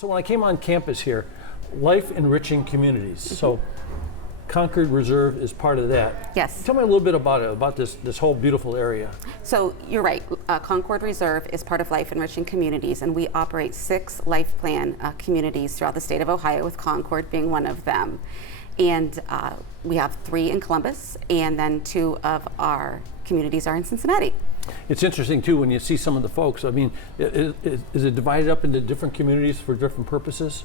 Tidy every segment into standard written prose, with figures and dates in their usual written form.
So when I came on campus here, life enriching communities. So Concord Reserve is part of that. Yes. Tell me a little bit about it, about this whole beautiful area. So you're right. Concord Reserve is part of Life Enriching Communities, and we operate 6 life plan communities throughout the state of Ohio, with Concord being one of them. And we have 3 in Columbus, and then 2 of our communities are in Cincinnati. It's interesting too when you see some of the folks. I mean, is it divided up into different communities for different purposes?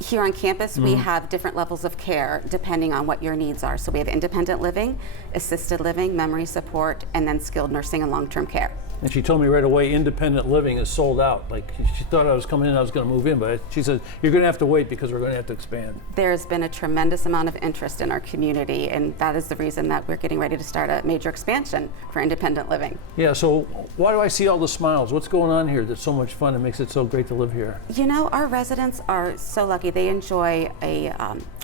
Here on campus, we have different levels of care depending on what your needs are. So we have independent living, assisted living, memory support, and then skilled nursing and long-term care. And she told me right away, independent living is sold out. Like, she thought I was coming in, I was going to move in, but she said, you're going to have to wait because we're going to have to expand. There's been a tremendous amount of interest in our community, and that is the reason that we're getting ready to start a major expansion for independent living. Yeah, so why do I see all the smiles? What's going on here that's so much fun and makes it so great to live here? You know, our residents are so lucky. They enjoy a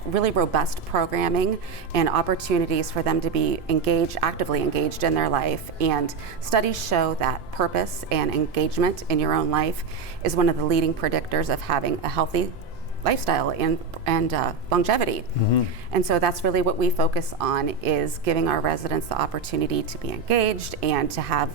really robust programming and opportunities for them to be engaged, actively engaged in their life. And studies show that purpose and engagement in your own life is one of the leading predictors of having a healthy lifestyle and longevity. And so that's really what we focus on, is giving our residents the opportunity to be engaged and to have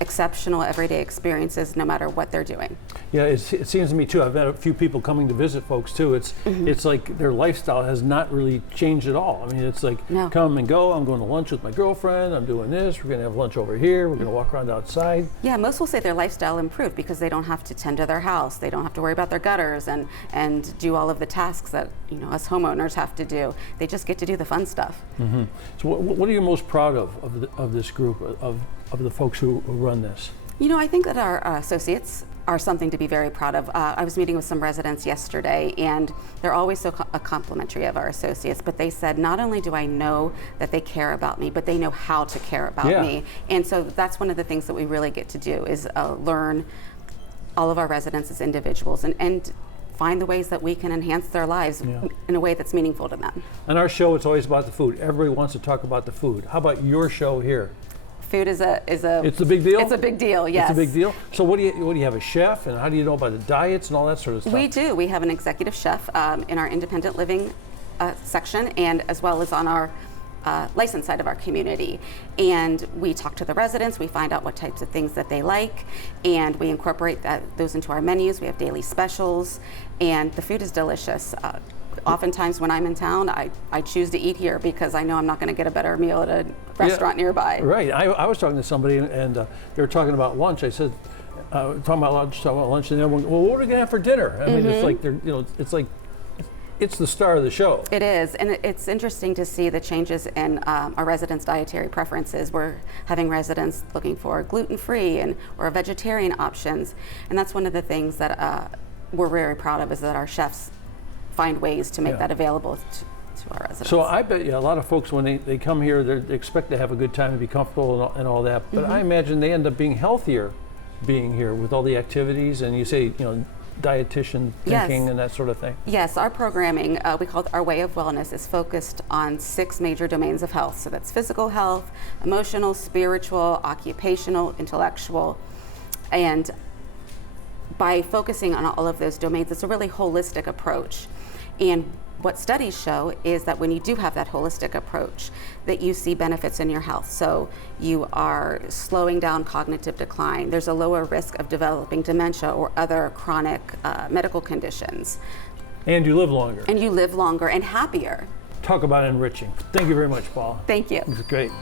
exceptional everyday experiences no matter what they're doing. Yeah, it seems to me too, I've had a few people coming to visit folks too. It's like their lifestyle has not really changed at all. I mean, it's like come and go. I'm going to lunch with my girlfriend, I'm doing this, we're going to have lunch over here, we're going to walk around outside. Yeah, most will say their lifestyle improved because they don't have to tend to their house, they don't have to worry about their gutters and do all of the tasks that, you know, us homeowners have to do. They just get to do the fun stuff. So what are you most proud of this group, of the folks who run this? You know, I think that our associates are something to be very proud of. I was meeting with some residents yesterday, and they're always so complimentary of our associates, but they said, not only do I know that they care about me, but they know how to care about me. And so that's one of the things that we really get to do, is learn all of our residents as individuals and find the ways that we can enhance their lives in a way that's meaningful to them. On our show, it's always about the food. Everybody wants to talk about the food. How about your show here? Food is a it's a big deal? It's a big deal, yes. It's a big deal. So what do you have, a chef, and how do you know about the diets and all that sort of stuff? We do. We have an executive chef in our independent living section, and as well as on our licensed side of our community. And we talk to the residents, we find out what types of things that they like, and we incorporate those into our menus. We have daily specials, and the food is delicious. Oftentimes when I'm in town, I choose to eat here because I know I'm not going to get a better meal at a restaurant nearby. Right. I was talking to somebody, and they were talking about lunch. I said, talking about lunch, and they're going, well, what are we going to have for dinner? I mean, it's like it's the star of the show. It is, and it's interesting to see the changes in our residents' dietary preferences. We're having residents looking for gluten-free or vegetarian options, and that's one of the things that we're very proud of, is that our chefs find ways to make that available to our residents. So I bet you a lot of folks, when they come here, they expect to have a good time and be comfortable and all that, but I imagine they end up being healthier being here with all the activities, and you say, you know, dietitian thinking and that sort of thing. Yes, our programming, we call it our Way of Wellness, is focused on 6 major domains of health. So that's physical health, emotional, spiritual, occupational, intellectual, and by focusing on all of those domains, it's a really holistic approach. And what studies show is that when you do have that holistic approach, that you see benefits in your health. So you are slowing down cognitive decline. There's a lower risk of developing dementia or other chronic medical conditions. And you live longer. And you live longer and happier. Talk about enriching. Thank you very much, Paula. Thank you. It was great.